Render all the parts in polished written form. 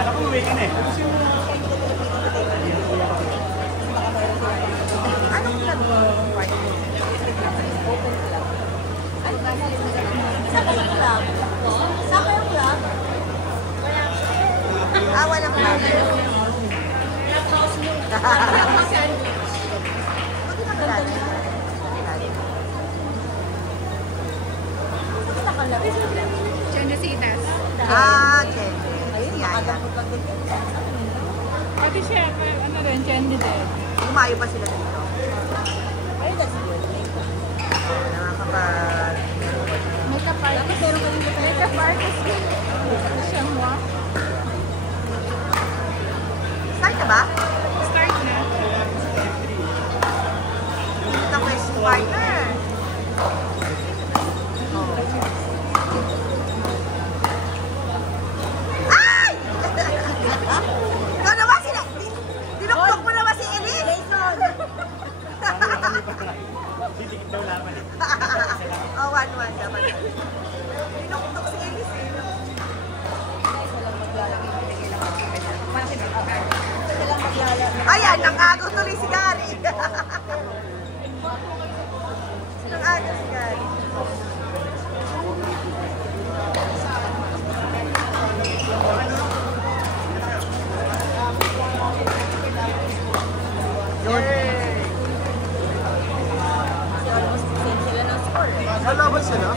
Kala ko uwi ka na eh. Anong club mo? Saan ka yung club? Saan ka yung club? Ah, walang club. Buti na kilala. Buti na kilala. Chandasitas. Ah, Chende. Ayun, nakadapot lang din. Pati siya, ano rin, Chandy din. Umayo pa sila dito. Ayun, that's good. Nakakapag... Makeup artist. Makeup artist. Ano siya mo? Start na ba? Start na. Dito ko yung partner. Ay! Ikaw naman sila! Dinuktok mo naman si Elise! Didikit daw laban eh. Oh, 1-1 dapat. Dinuktok si Elise eh. Ayan, nang-agaw tuloy si Gary. Nang-agaw si Gary. Sila ng score. Lalaban sila?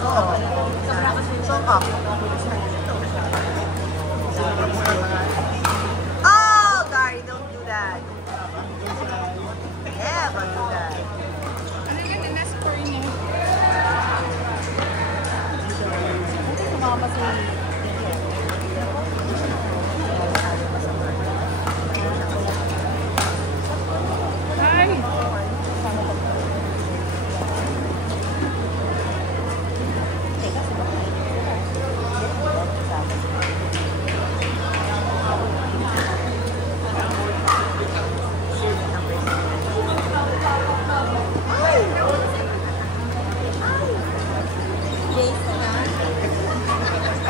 Oo. Sobra kasi. Sokak. Oh, Gary, don't do that. Never do that. Ano yun, na-score niya? Sumama si... Ay!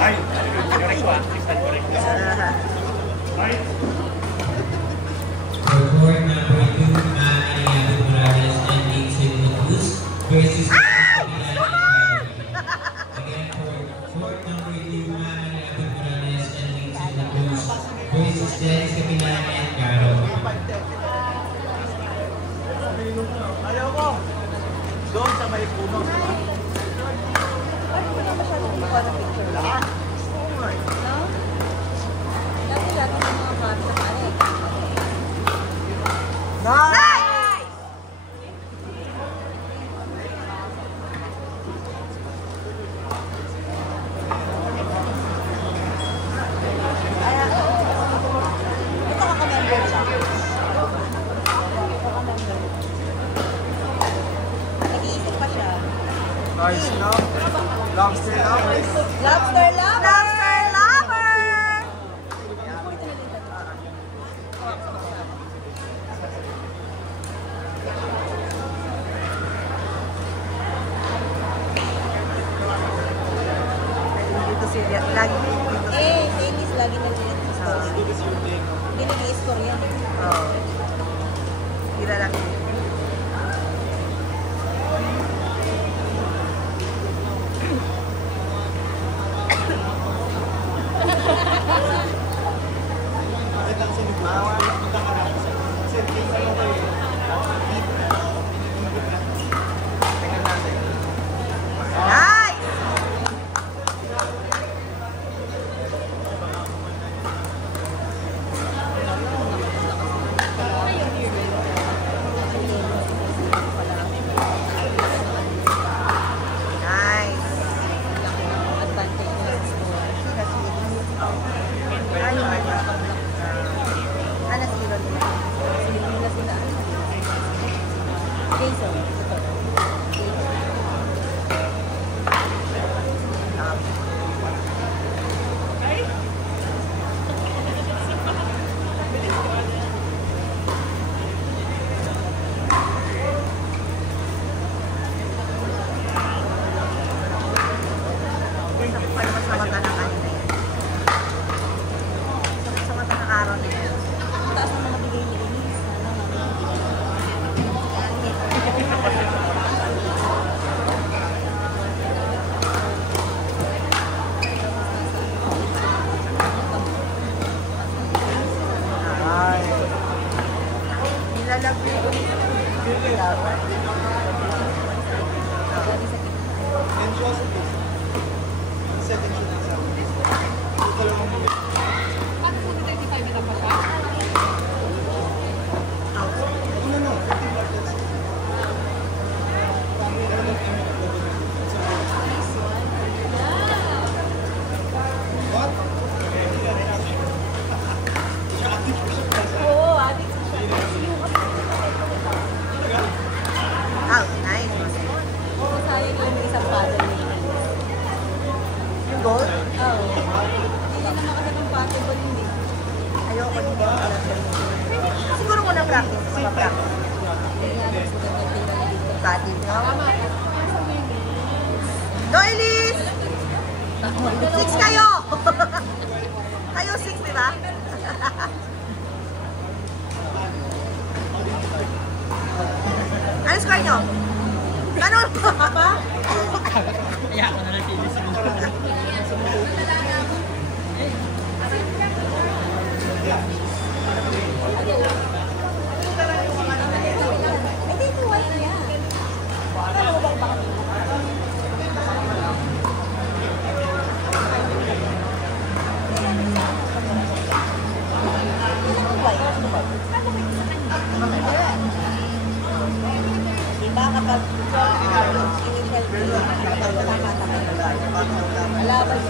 Ay, correct ba? Correct. Ay. Report number 2, Maria Morales and Vincent Cruz versus Again, for report number 2, Maria Morales and Vincent Cruz versus Dennis Capillan and Carol. Ayaw ko. Doon sa may puno. Ano ko na masyadong hindi ko na picture lang? No? Dati-dati ng mga bata sa kanin. Nice! Ito ka-member siya. Nag-iisip pa siya. Nice na. Lobster lovers. Lobster lover! Lobster lover! Dito sila, lagi dito. Eh, si Elise lagi nag-iisip sa story. Hindi nag-i-score yan. Oh. Tira lang. Nice! compatible hindi. Ayoko din yung siguro muna practice. Practice. Study, no? No, Elise! 6 kayo! Kayo 6, di ba? Ano score nyo? Ano? Pa? Kaya ako na lang si Elise. Hindi ito white niya. Ano ba ba? Diba kapag initial alaban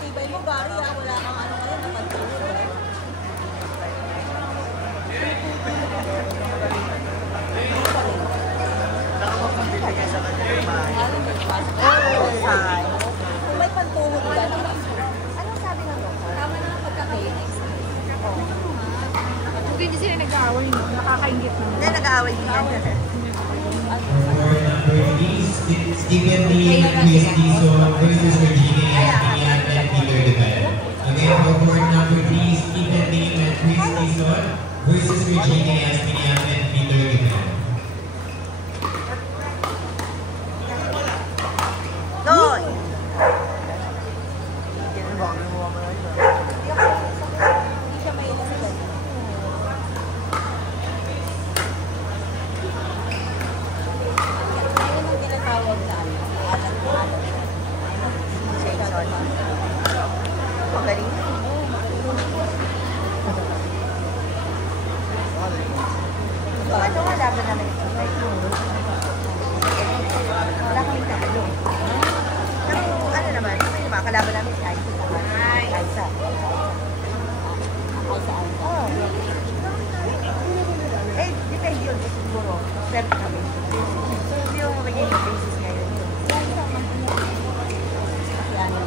tibay mo Barry ah, wala kang ano ngayon napagtulog eh. Kung may pantuhod ka, anong sabi ng doktor? Tama na ang pagkakain. Hindi sila nag-aaway, no? Nakakaingit naman. Hindi, nag-aaway din yan. For number 3, Stephen Lee and Chris Dizon versus Virginia Espinian and Peter Duval. Again, for board number 3, Stephen Lee and Chris Dizon versus Virginia Espinian and Peter Duval. Noy! Hindi siya may ilang sila. Ayun ang tinatawag na ano, alat na alat. Jason. Magaling. So, ano nga laban namin ito? Wala kaming talo. Pero ano naman, may mga kalaban namin si Aiza. Aiza. Oh. Eh, depende yun kasi siguro. Step kami. So, hindi yung magiging basis ngayon. Laro na.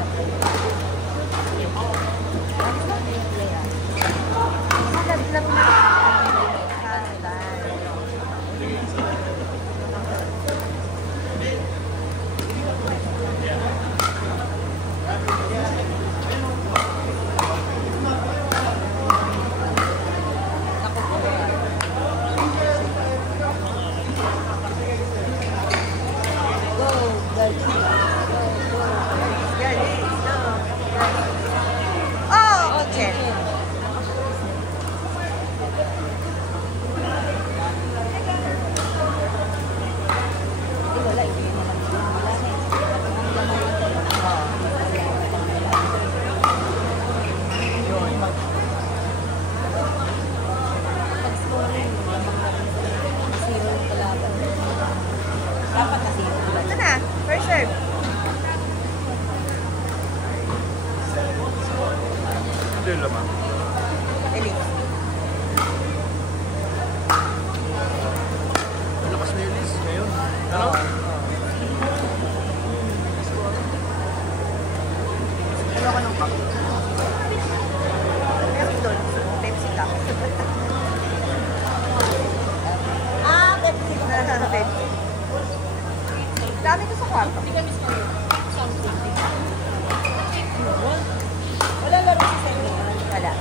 Oh, Chen. Dapat na zero. Ito na, first serve. Hindi naman. Elise. Lakas na yung Elise ngayon. Ano? Ano ka ng cup? Meron doon, Pepsi cup. Pepsi. Pepsi. Dami ko sa kwarto. Wala laro si Sally. Wala.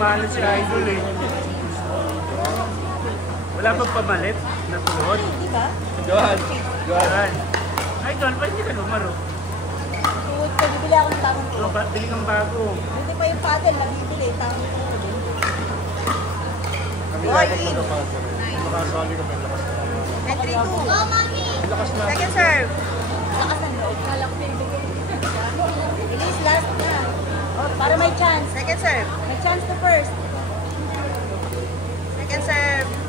Tumalo si Idol eh. Wala bang pamalit na tulod? Di ba? Johan. Johan. Idol, pa hindi ka lumaro. Tuhod ko, bibili ako ng tamang So, bili kang bago. Hindi pa yung paddle, nabibili. Tamang tuhod. Boy, in. Nakasali ka pa yung lakas na. Entry 2. Lakas na. Second serve. Lakas ng loob. Kala ko pinibigay. Release last na. Oh, para may chance. Second serve. May chance to first. Second serve.